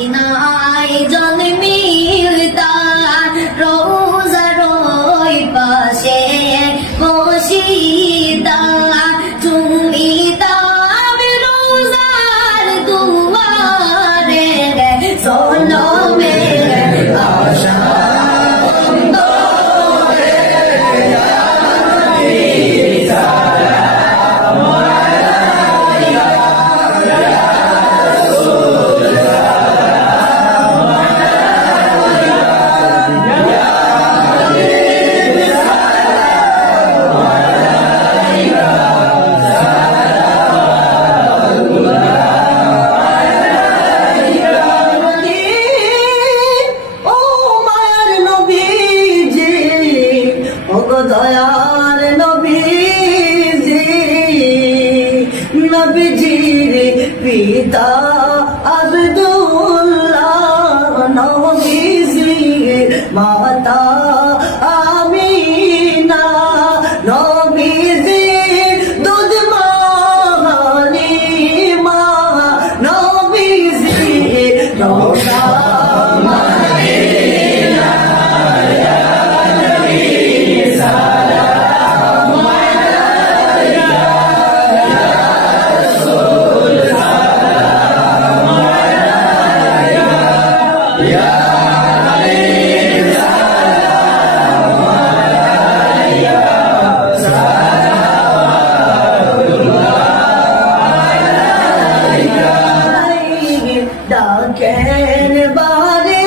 মদিনায় জন্মিল তার রোজার ওই পাশে বসিতা। তুমি তার রোজার দুয়ারে সোনো মেরে আশা। ও দয়ার নবীজি নবীজির পিতা আব্দুল্লাহ নবীজির মাতা বারে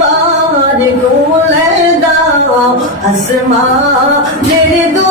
মার গোলে দাও আসমা নের দো